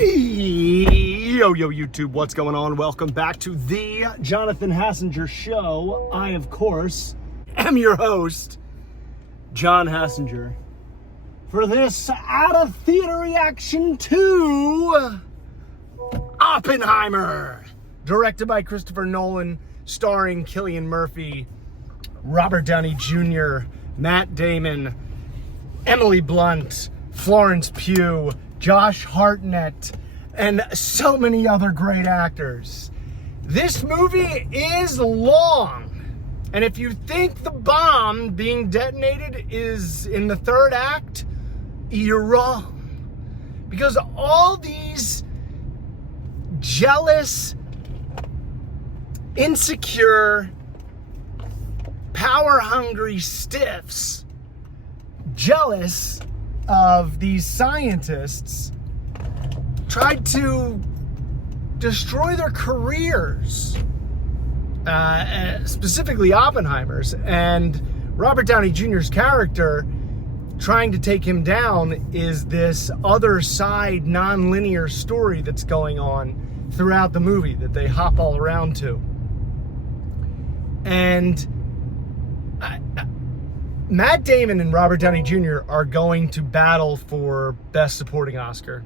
Yo, YouTube, what's going on? Welcome back to the Jonathan Hassinger Show. I, of course, am your host, John Hassinger, for this out-of-theater reaction to Oppenheimer, directed by Christopher Nolan, starring Cillian Murphy, Robert Downey Jr., Matt Damon, Emily Blunt, Florence Pugh, Josh Hartnett, and so many other great actors. This movie is long, and if you think the bomb being detonated is in the third act, you're wrong. Because all these jealous, insecure, power-hungry stiffs, jealous of these scientists, tried to destroy their careers, specifically Oppenheimer's, and Robert Downey Jr.'s character trying to take him down is this other side non-linear story that's going on throughout the movie that they hop all around to. And Matt Damon and Robert Downey Jr. are going to battle for Best Supporting Oscar.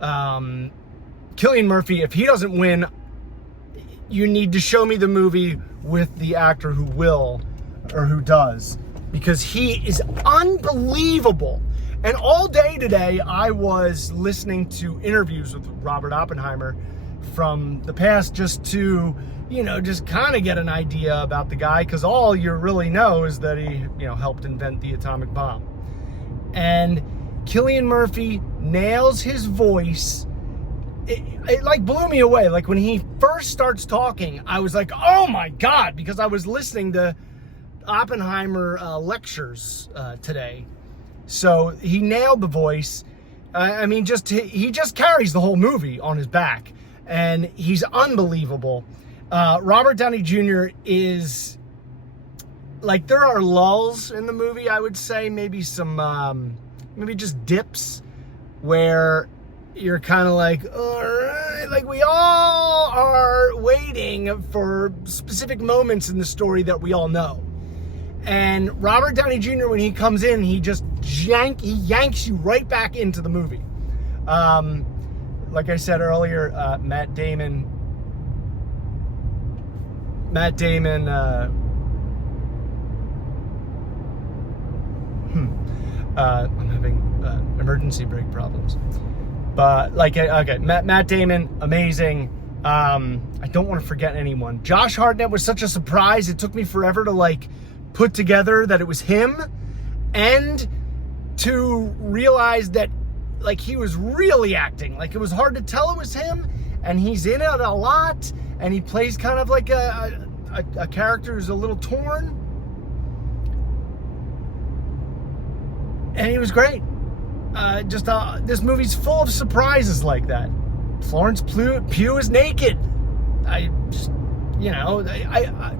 Cillian Murphy, if he doesn't win, you need to show me the movie with the actor who will, or who does, because he is unbelievable. And all day today, I was listening to interviews with Robert Oppenheimer from the past just to, just kind of get an idea about the guy, because all you really know is that he, helped invent the atomic bomb. And Cillian Murphy nails his voice. It like blew me away. Like when he first starts talking, I was like, oh my God, because I was listening to Oppenheimer lectures today. So he nailed the voice. He just carries the whole movie on his back, and he's unbelievable. Robert Downey Jr. is, like, there are lulls in the movie, I would say, maybe some, maybe just dips where you're kind of like, all right, like we all are waiting for specific moments in the story that we all know. And Robert Downey Jr., when he comes in, he just yanks you right back into the movie. Like I said earlier, Matt Damon, I'm having emergency brake problems. But, Matt Damon, amazing. I don't want to forget anyone. Josh Hartnett was such a surprise. It took me forever to, put together that it was him, and to realize that, he was really acting. It was hard to tell it was him, and he's in it a lot, and he plays kind of like a character who's a little torn. And he was great. This movie's full of surprises like that. Florence Pugh is naked.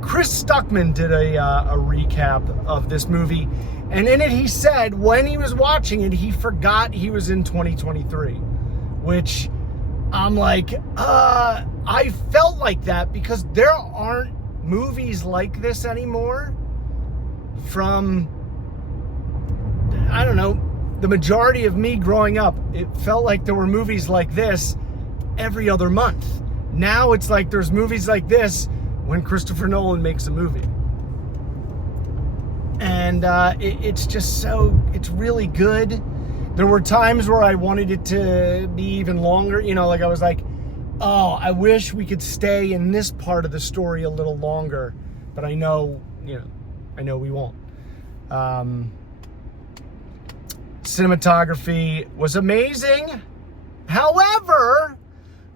Chris Stuckman did a recap of this movie, and in it he said when he was watching it, he forgot he was in 2023, which I'm like, I felt like that because there aren't movies like this anymore from, I don't know, the majority of me growing up. It felt like there were movies like this every other month. Now it's like there's movies like this when Christopher Nolan makes a movie. And it's just it's really good. There were times where I wanted it to be even longer. I was like, oh, I wish we could stay in this part of the story a little longer. But I know we won't. Cinematography was amazing. However,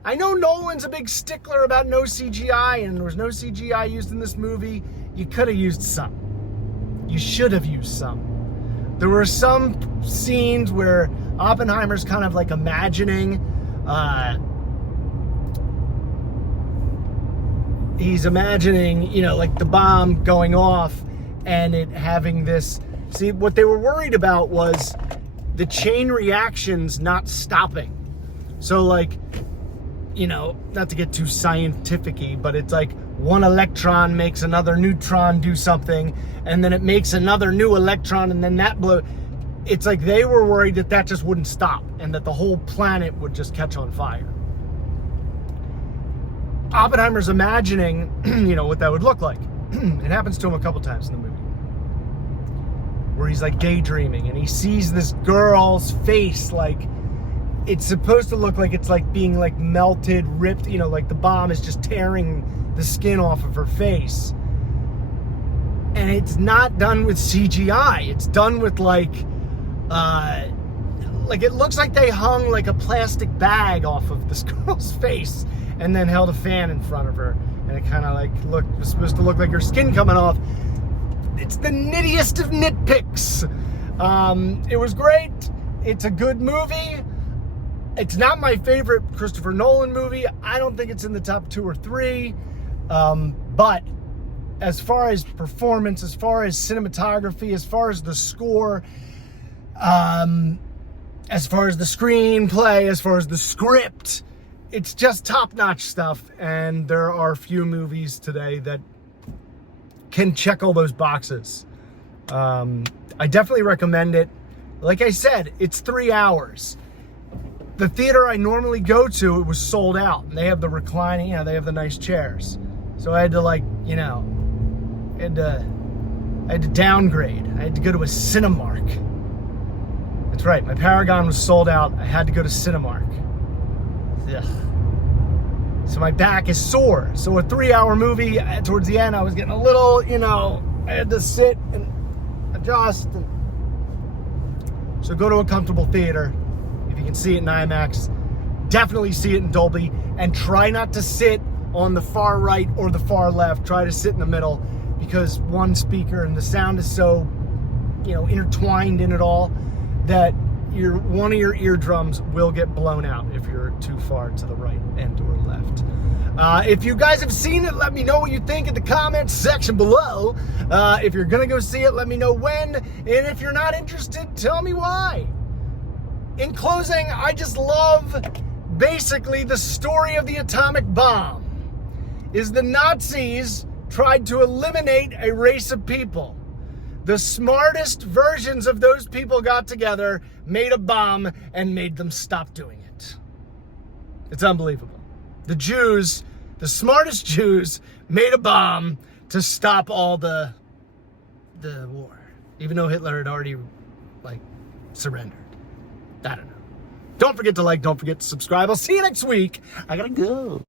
I know Nolan's a big stickler about no CGI, and there was no CGI used in this movie. You could have used some. You should have used some. There were some scenes where Oppenheimer's kind of imagining, he's imagining, the bomb going off and it having this. See, what they were worried about was the chain reactions not stopping. So like, you know, not to get too scientific-y, but it's like one electron makes another neutron do something, and then it makes another new electron, and then that blow. It's like they were worried that that just wouldn't stop and that the whole planet would just catch on fire. Oppenheimer's imagining, you know, what that would look like. It happens to him a couple times in the movie, where he's like daydreaming and he sees this girl's face, like it's supposed to look like it's like being like melted, ripped, you know, like the bomb is just tearing the skin off of her face. And it's not done with CGI. It's done with like it looks like they hung like a plastic bag off of this girl's face and then held a fan in front of her. And it kind of like was supposed to look like her skin coming off. It's the nittiest of nitpicks. It was great. It's a good movie. It's not my favorite Christopher Nolan movie. I don't think it's in the top 2 or 3. But as far as performance, as far as cinematography, as far as the score, as far as the screenplay, as far as the script, it's just top-notch stuff. And there are few movies today that can check all those boxes. I definitely recommend it. Like I said, it's 3 hours. The theater I normally go to, it was sold out. And they have the reclining, you know, they have the nice chairs. So I had to like, you know, I had to downgrade. I had to go to a Cinemark. That's right, my Paragon was sold out. I had to go to Cinemark. Ugh. So my back is sore. So a 3-hour movie, towards the end, I was getting a little, you know, I had to sit and adjust. So go to a comfortable theater. If you can see it in IMAX, definitely see it in Dolby. And try not to sit on the far right or the far left. Try to sit in the middle, because one speaker and the sound is so, you know, intertwined in it all that one of your eardrums will get blown out if you're too far to the right and or left. If you guys have seen it, let me know what you think in the comments section below. If you're gonna go see it, let me know when. And if you're not interested, tell me why. In closing, I just love basically the story of the atomic bomb. Is the Nazis tried to eliminate a race of people. The smartest versions of those people got together, made a bomb, and made them stop doing it. It's unbelievable. The Jews, the smartest Jews, made a bomb to stop all the war. Even though Hitler had already, like, surrendered. I don't know. Don't forget to like, don't forget to subscribe. I'll see you next week. I gotta go.